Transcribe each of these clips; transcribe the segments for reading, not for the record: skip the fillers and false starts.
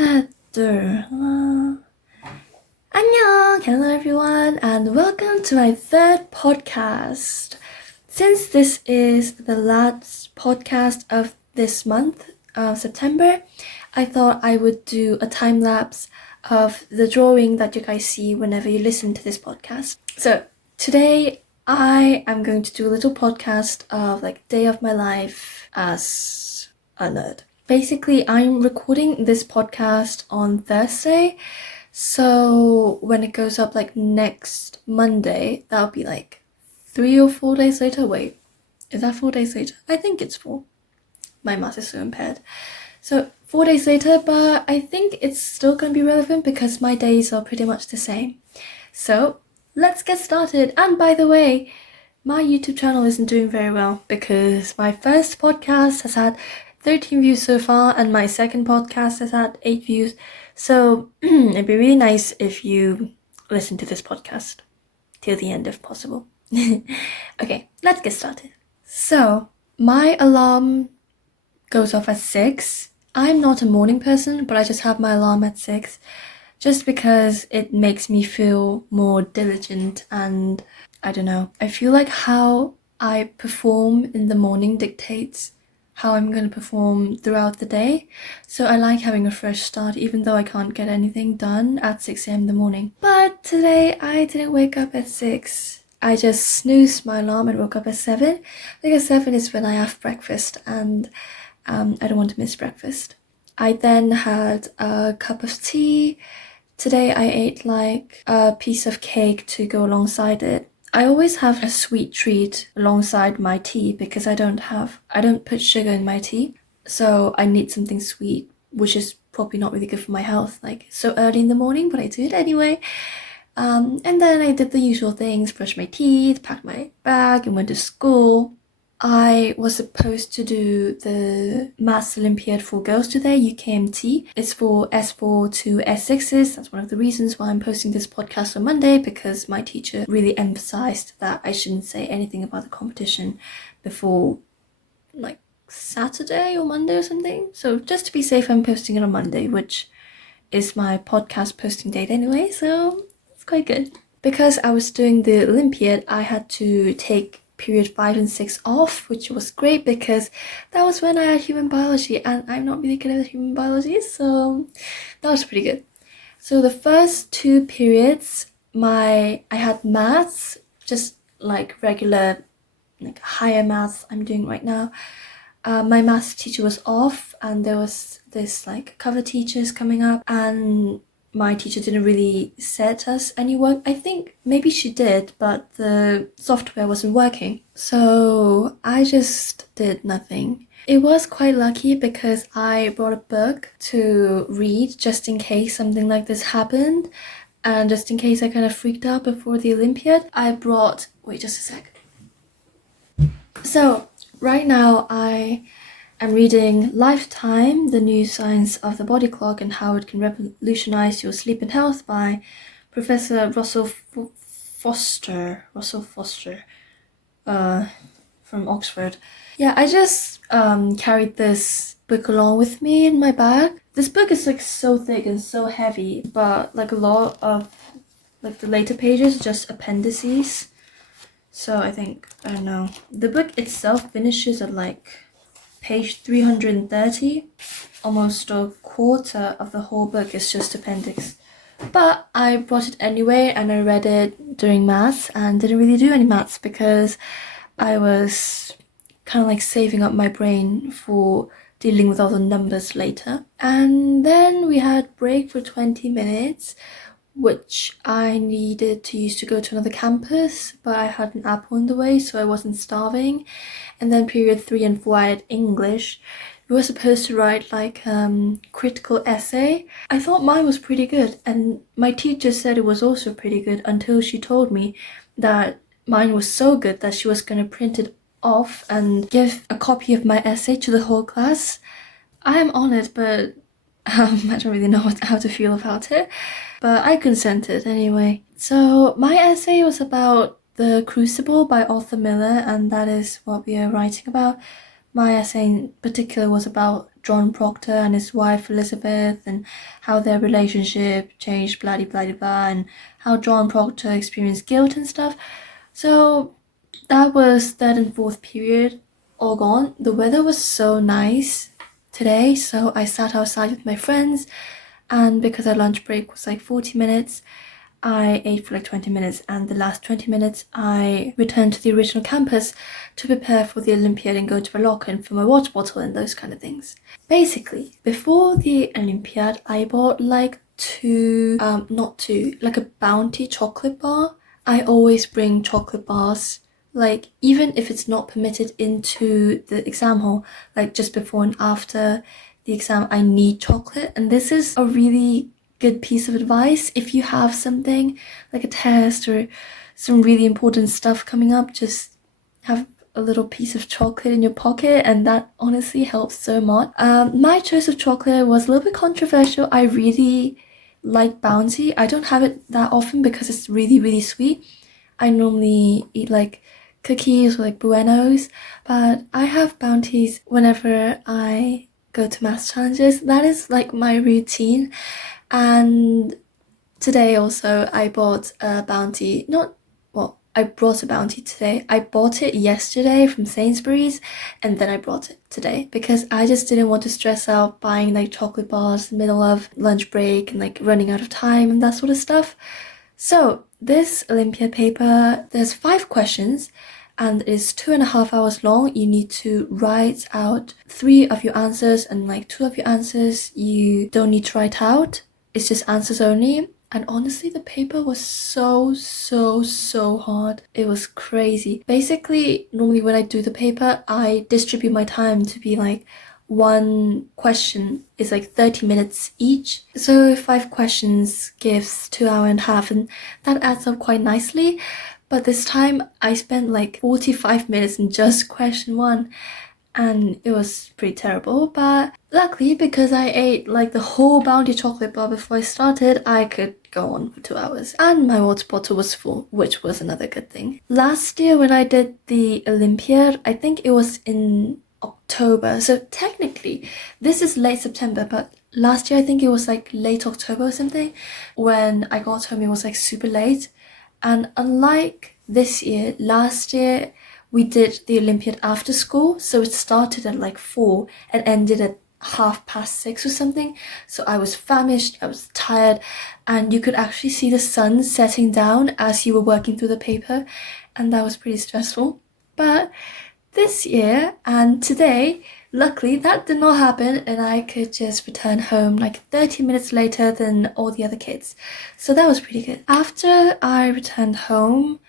안녕! Hello everyone and welcome to my third podcast. Since this is the last podcast of this month of September, I thought I would do a time lapse of the drawing that you guys see whenever you listen to this podcast. So today I am going to do a little podcast of like day of my life as a nerd. Basically, I'm recording this podcast on Thursday, so when it goes up like next Monday, that'll be like 3 or 4 days later. Wait, is that 4 days later? I think it's 4. My math is so impaired. So 4 days later, but I think it's still going to be relevant because my days are pretty much the same. So let's get started. And by the way, my YouTube channel isn't doing very well because my first podcast has had 13 views so far and my second podcast has had 8 views. So it'd be really nice if you listen to this podcast till the end if possible. Okay, let's get started. So my alarm goes off at 6. I'm not a morning person, but I just have my alarm at 6 just because it makes me feel more diligent, and I don't know, I feel like how I perform in the morning dictates how I'm going to perform throughout the day. So I like having a fresh start even though I can't get anything done at 6 a.m. in the morning. But today I didn't wake up at 6. I just snoozed my alarm and woke up at 7 because 7 is when I have breakfast and I don't want to miss breakfast. I then had a cup of tea. Today I ate like a piece of cake to go alongside it. I always have a sweet treat alongside my tea because I don't put sugar in my tea. So I need something sweet, which is probably not really good for my health, like so early in the morning, but I do it anyway. And then I did the usual things, brushed my teeth, packed my bag and went to school. I was supposed to do the Maths Olympiad for girls today, UKMT. It's for S4 to S6s. That's one of the reasons why I'm posting this podcast on Monday, because my teacher really emphasized that I shouldn't say anything about the competition before like Saturday or Monday or something. So just to be safe, I'm posting it on Monday, which is my podcast posting date anyway, so it's quite good. Because I was doing the Olympiad, I had to take period 5 and 6 off, which was great because that was when I had human biology and I'm not really good at human biology, so that was pretty good. So the first 2 periods, I had maths, just like regular, like higher maths I'm doing right now. My maths teacher was off and there was this like cover teachers coming up, and my teacher didn't really set us any work. I think maybe she did, but the software wasn't working. So I just did nothing. It was quite lucky because I brought a book to read just in case something like this happened. And just in case I kind of freaked out before the Olympiad, I brought... Wait, just a sec. So right now I'm reading Lifetime, The New Science of the Body Clock and How It Can Revolutionize Your Sleep and Health by Professor Russell Foster from Oxford. Yeah, I just carried this book along with me in my bag. This book is like so thick and so heavy, but like a lot of like the later pages are just appendices. So I don't know. The book itself finishes at like page 330. Almost a quarter of the whole book is just appendix. But I brought it anyway and I read it during maths and didn't really do any maths because I was kind of like saving up my brain for dealing with all the numbers later. And then we had break for 20 minutes, which I needed to use to go to another campus, but I had an apple on the way, so I wasn't starving. And then period 3 and 4 I had English. We were supposed to write like critical essay. I thought mine was pretty good, and my teacher said it was also pretty good until she told me that mine was so good that she was going to print it off and give a copy of my essay to the whole class. I am honoured, but I don't really know how to feel about it, but I consented anyway. So my essay was about The Crucible by Arthur Miller, and that is what we are writing about. My essay in particular was about John Proctor and his wife Elizabeth, and how their relationship changed, blah blah blah, and how John Proctor experienced guilt and stuff. So that was third and fourth period all gone. The weather was so nice today, so I sat outside with my friends, and because our lunch break was like 40 minutes, I ate for like 20 minutes, and the last 20 minutes I returned to the original campus to prepare for the Olympiad and go to my locker and fill my water bottle and those kind of things. Basically, before the Olympiad, I bought like like a Bounty chocolate bar. I always bring chocolate bars, like even if it's not permitted into the exam hall, like just before and after the exam, I need chocolate. And this is a really good piece of advice. If you have something like a test or some really important stuff coming up, just have a little piece of chocolate in your pocket, and that honestly helps so much. My choice of chocolate was a little bit controversial. I really like Bounty. I don't have it that often because it's really sweet. I normally eat like cookies or like Buenos, but I have Bounties whenever I go to math challenges. That is like my routine. And today also I bought a Bounty. I brought a Bounty today. I bought it yesterday from Sainsbury's, and then I brought it today because I just didn't want to stress out buying like chocolate bars in the middle of lunch break and like running out of time and that sort of stuff. So this Olympiad paper, there's 5 questions and it's 2.5 hours long. You need to write out 3 of your answers, and like 2 of your answers you don't need to write out. It's just answers only. And honestly, the paper was so hard. It was crazy. Basically, normally when I do the paper, I distribute my time to be like, one question is like 30 minutes each. So 5 questions gives 2.5 hours, and that adds up quite nicely. But this time I spent like 45 minutes in just question 1. And it was pretty terrible, but luckily because I ate like the whole Bounty chocolate bar before I started, I could go on for 2 hours. And my water bottle was full, which was another good thing. Last year when I did the Olympiad, I think it was in October. So technically, this is late September, but last year I think it was like late October or something. When I got home, it was like super late. And unlike this year, last year, we did the Olympiad after school, so it started at like 4 and ended at 6:30 or something. So I was famished, I was tired, and you could actually see the sun setting down as you were working through the paper, and that was pretty stressful. But this year and today, luckily that did not happen, and I could just return home like 30 minutes later than all the other kids. So that was pretty good. After I returned home,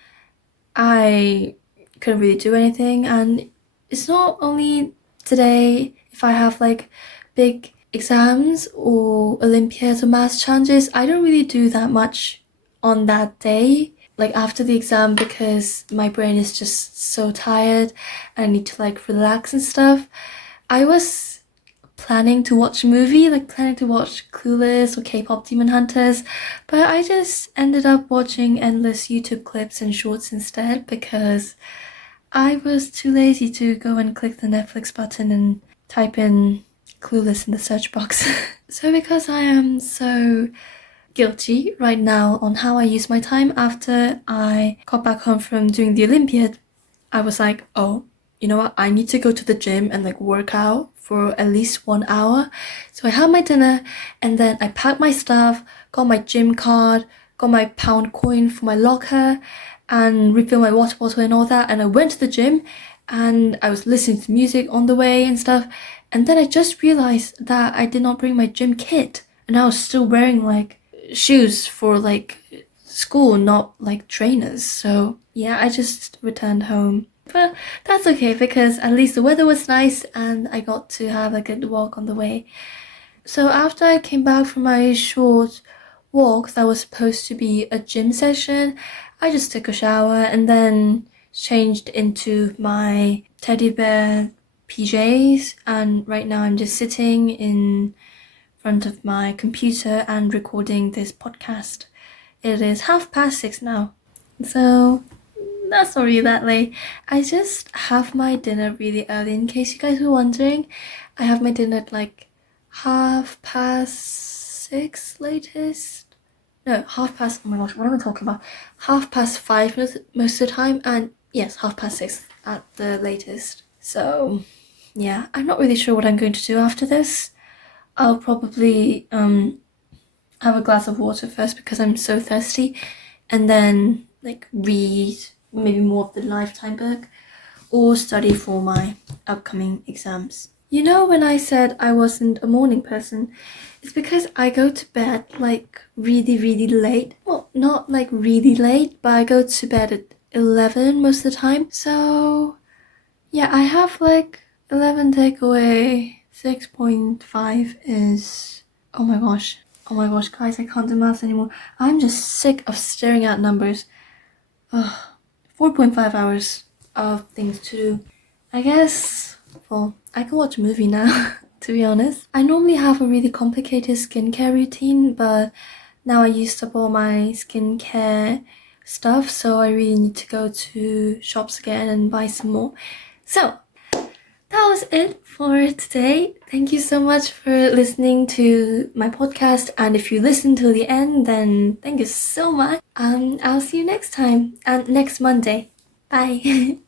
I couldn't really do anything, and it's not only today. If I have like big exams or Olympiads or maths challenges, I don't really do that much on that day, like after the exam, because my brain is just so tired and I need to like relax and stuff. I was planning to watch a movie, like planning to watch Clueless or K-pop Demon Hunters, but I just ended up watching endless YouTube clips and shorts instead because I was too lazy to go and click the Netflix button and type in Clueless in the search box. So because I am so guilty right now on how I use my time after I got back home from doing the Olympiad, I was like, oh, you know what? I need to go to the gym and like work out for at least 1 hour. So I had my dinner, and then I packed my stuff, got my gym card, got my pound coin for my locker, and refilled my water bottle and all that. And I went to the gym, and I was listening to music on the way and stuff. And then I just realized that I did not bring my gym kit, and I was still wearing like shoes for like school, not like trainers. So yeah, I just returned home. But that's okay because at least the weather was nice and I got to have a good walk on the way. So after I came back from my short walk that was supposed to be a gym session, I just took a shower and then changed into my teddy bear PJs, and right now I'm just sitting in front of my computer and recording this podcast. It is 6:30 now. So That's not really that late. I just have my dinner really early. In case you guys were wondering, I have my dinner at like 6:30 latest. No, 5:30. Oh my gosh, what am I talking about? 5:30 most of the time, and yes, 6:30 at the latest. So yeah, I'm not really sure what I'm going to do after this. I'll probably have a glass of water first because I'm so thirsty, and then like read maybe more of the Lifetime book or study for my upcoming exams. You know, when I said I wasn't a morning person, it's because I go to bed like really, really late. Well, not like really late, but I go to bed at 11 most of the time. So yeah, I have like 11 takeaway. 6.5 is, oh my gosh, guys, I can't do maths anymore. I'm just sick of staring at numbers. 4.5 hours of things to do. I guess, well, I can watch a movie now, to be honest. I normally have a really complicated skincare routine, but now I used up all my skincare stuff, so I really need to go to shops again and buy some more. So, that was it for today. Thank you so much for listening to my podcast. And if you listen till the end, then thank you so much. I'll see you next time and next Monday. Bye.